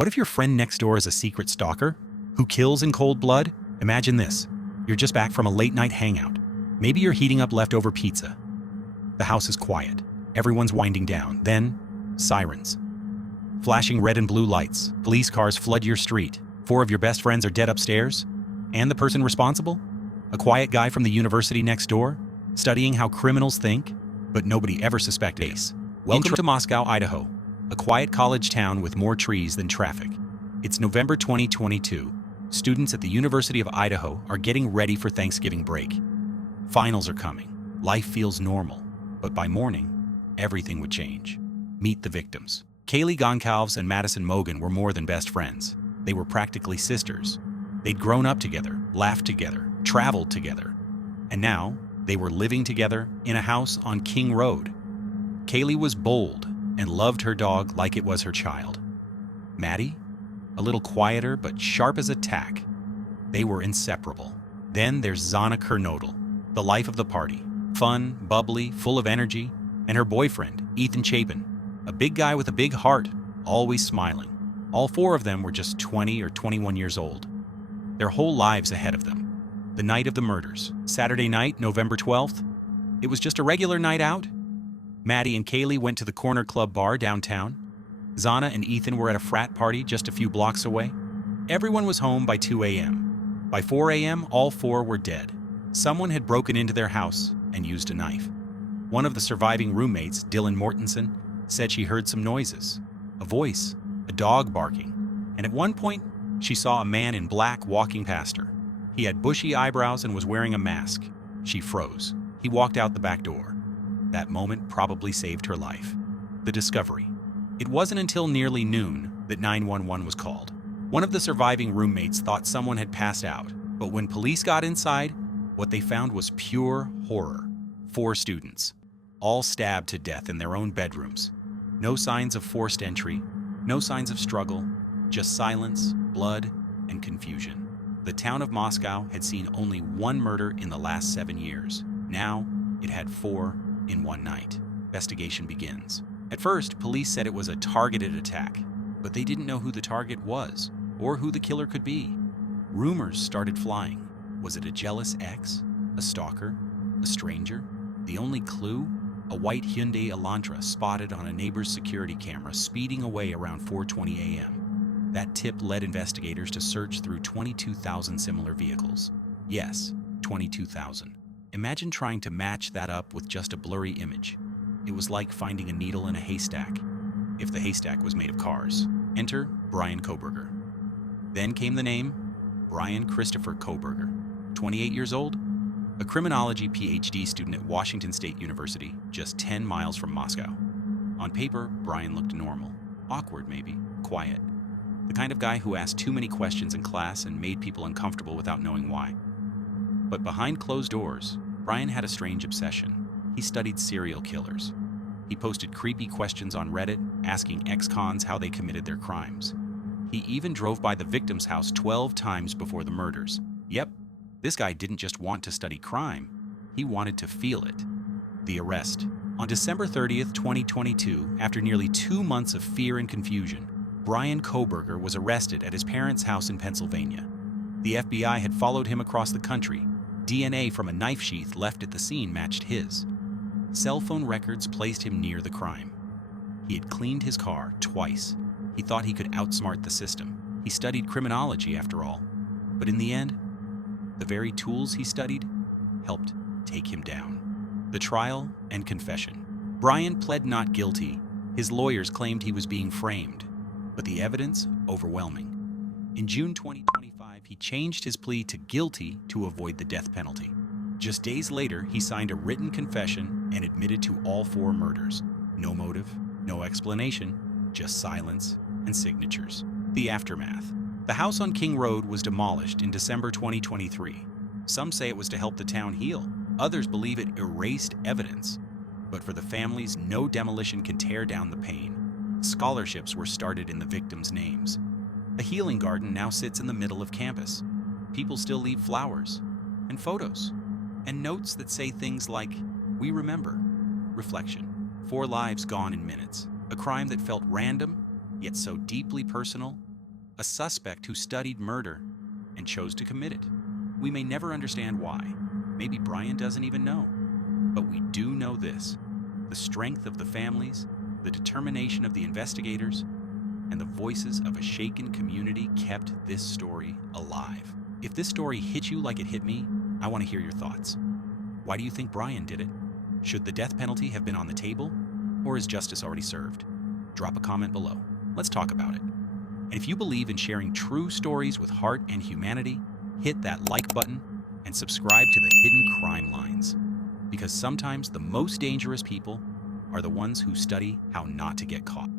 What if your friend next door is a secret stalker who kills in cold blood? Imagine this. You're just back from a late-night hangout. Maybe you're heating up leftover pizza. The house is quiet. Everyone's winding down. Then, sirens. Flashing red and blue lights. Police cars flood your street. 4 of your best friends are dead upstairs. And the person responsible? A quiet guy from the university next door, studying how criminals think, but nobody ever suspected Ace. Welcome to Moscow, Idaho, a quiet college town with more trees than traffic. It's November 2022. Students at the University of Idaho are getting ready for Thanksgiving break. Finals are coming. Life feels normal, but by morning, everything would change. Meet the victims. Kaylee Goncalves and Madison Mogen were more than best friends. They were practically sisters. They'd grown up together, laughed together, traveled together. And now, they were living together in a house on King Road. Kaylee was bold and loved her dog like it was her child. Maddie? A little quieter but sharp as a tack. They were inseparable. Then there's Xana Kernodle, the life of the party. Fun, bubbly, full of energy. And her boyfriend, Ethan Chapin, a big guy with a big heart, always smiling. All 4 of them were just 20 or 21 years old. Their whole lives ahead of them. The night of the murders, Saturday night, November 12th. It was just a regular night out. Maddie and Kaylee went to the corner club bar downtown. Xana and Ethan were at a frat party just a few blocks away. Everyone was home by 2 a.m. By 4 a.m., all 4 were dead. Someone had broken into their house and used a knife. One of the surviving roommates, Dylan Mortensen, said she heard some noises. A voice, a dog barking, and at one point, she saw a man in black walking past her. He had bushy eyebrows and was wearing a mask. She froze. He walked out the back door. That moment probably saved her life. The discovery. It wasn't until nearly noon that 911 was called. One of the surviving roommates thought someone had passed out, but when police got inside, what they found was pure horror. 4 students, all stabbed to death in their own bedrooms. No signs of forced entry, no signs of struggle, just silence, blood, and confusion. The town of Moscow had seen only 1 murder in the last 7 years. Now, it had 4 in one night. Investigation begins. At first, police said it was a targeted attack, but they didn't know who the target was or who the killer could be. Rumors started flying. Was it a jealous ex? A stalker? A stranger? The only clue? A white Hyundai Elantra spotted on a neighbor's security camera speeding away around 4:20 a.m. That tip led investigators to search through 22,000 similar vehicles. Yes, 22,000. Imagine trying to match that up with just a blurry image. It was like finding a needle in a haystack, if the haystack was made of cars. Enter Bryan Kohberger. Then came the name Bryan Christopher Kohberger, 28 years old, a criminology PhD student at Washington State University, just 10 miles from Moscow. On paper, Bryan looked normal, awkward maybe, quiet. The kind of guy who asked too many questions in class and made people uncomfortable without knowing why. But behind closed doors, Bryan had a strange obsession. He studied serial killers. He posted creepy questions on Reddit, asking ex-cons how they committed their crimes. He even drove by the victim's house 12 times before the murders. Yep, this guy didn't just want to study crime, he wanted to feel it. The arrest. On December 30th, 2022, after nearly 2 months of fear and confusion, Bryan Kohberger was arrested at his parents' house in Pennsylvania. The FBI had followed him across the country. DNA from a knife sheath left at the scene matched his. Cell phone records placed him near the crime. He had cleaned his car twice. He thought he could outsmart the system. He studied criminology after all. But in the end, the very tools he studied helped take him down. The trial and confession. Bryan pled not guilty. His lawyers claimed he was being framed, but the evidence overwhelming. In June 2025, he changed his plea to guilty to avoid the death penalty. Just days later, he signed a written confession and admitted to all 4 murders. No motive, no explanation, just silence and signatures. The aftermath. The house on King Road was demolished in December 2023. Some say it was to help the town heal. Others believe it erased evidence. But for the families, no demolition can tear down the pain. Scholarships were started in the victims' names. A healing garden now sits in the middle of campus. People still leave flowers and photos and notes that say things like, "We remember." Reflection. 4 lives gone in minutes. A crime that felt random, yet so deeply personal, a suspect who studied murder and chose to commit it. We may never understand why. Maybe Bryan doesn't even know. But we do know this: the strength of the families, the determination of the investigators, and the voices of a shaken community kept this story alive. If this story hit you like it hit me, I want to hear your thoughts. Why do you think Bryan did it? Should the death penalty have been on the table, or is justice already served? Drop a comment below. Let's talk about it. And if you believe in sharing true stories with heart and humanity, hit that like button and subscribe to the Hidden Crime Lines. Because sometimes the most dangerous people are the ones who study how not to get caught.